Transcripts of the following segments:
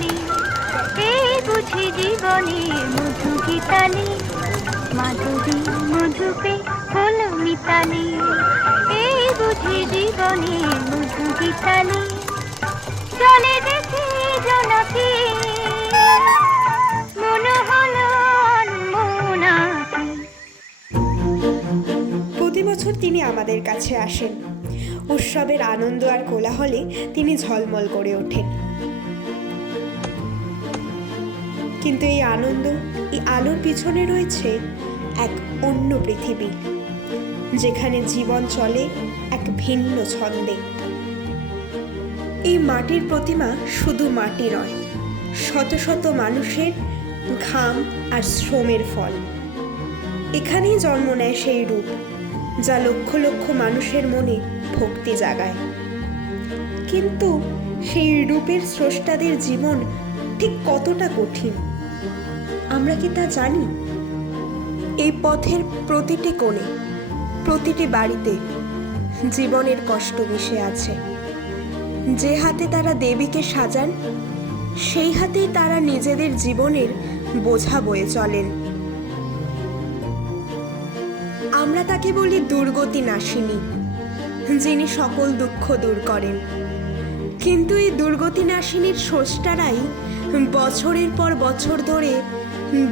মিতালি এই বুঝি জীবনে মধু গীতালি মাধবী মধুকে হলো মিতালি এই বুঝি জীবনে মধু গীতালি চলে দেখি হলো প্রতি বছর তিনি আমাদের কাছে আসেন। উৎসবের আনন্দ আর কোলাহলে তিনি ঝলমল করে ওঠেন। কিন্তু এই আনন্দ, এই আলোর পিছনে রয়েছে এক অন্য পৃথিবী, যেখানে জীবন চলে এক ভিন্ন ছন্দে। এই মাটির প্রতিমা শুধু মাটি নয়, শত শত মানুষের ঘাম আর শ্রমের ফল। এখানেই জন্ম নেয় সেই রূপ, যা লক্ষ লক্ষ মানুষের মনে ভক্তি জাগায়। কিন্তু সেই রূপের স্রষ্টাদের জীবন ঠিক কতটা কঠিন? আমরা কি তা জানি? এই পথের প্রতিটি কোণে, প্রতিটি বাড়িতে জীবনের কষ্ট মিশে আছে। যে হাতে তারা দেবীকে সাজান, সেই হাতেই তারা নিজেদের জীবনের বোঝা বয়ে চলেন। আমরা তাকে বলি দুর্গতি নাশিনী যিনি সকল দুঃখ দূর করেন। কিন্তু এই দুর্গতি নাশিনীর স্রষ্টারাই বছরের পর বছর ধরে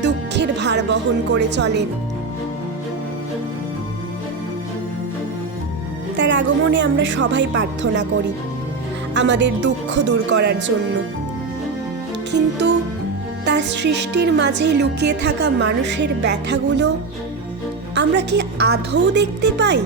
দুঃখের ভার বহন করে চলেন। তার আগমনে আমরা সবাই প্রার্থনা করি আমাদের দুঃখ দূর করার জন্য। কিন্তু তার সৃষ্টির মাঝেই লুকিয়ে থাকা মানুষের ব্যথাগুলো আমরা কি আদৌ দেখতে পাই?